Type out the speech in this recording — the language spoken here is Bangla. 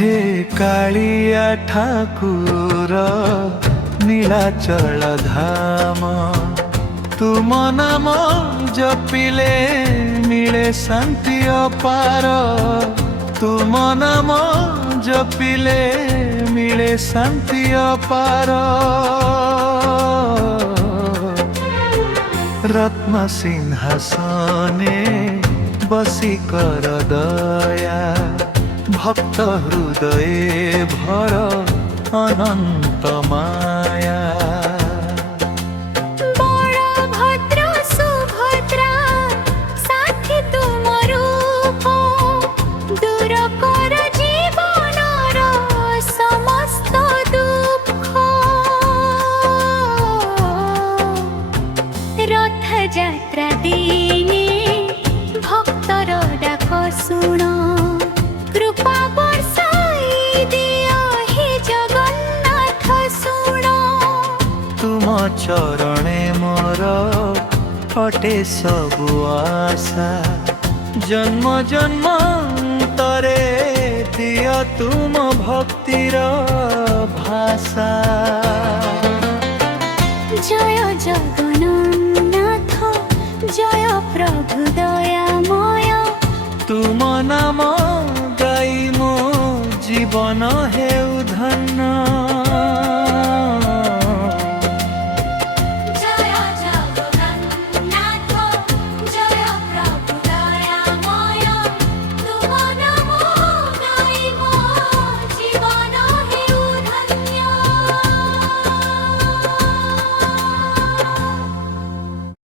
हे कालिया ठाकुर नीलाचल धाम, तुम नाम जपिले मिले शांति अपार, तुम नाम जपिले मिले शांति अपार। रत्न सिंहासने बसी कर दया, भक्त हृदय भर अनंत माया। যাত্রা দিনে ভক্তর ডাক শুণ, কৃপা বর্ষাই দিয় হে জগন্নাথ শুণ। तुम चरणे मोर अटे सबु आशा, जन्म जन्मांतरे दिय तुम भक्तिर भाषा। जय जगन्नाथ जय प्रभु दयामय, तुम नाम गाई मो जीवन हेउ धन्य।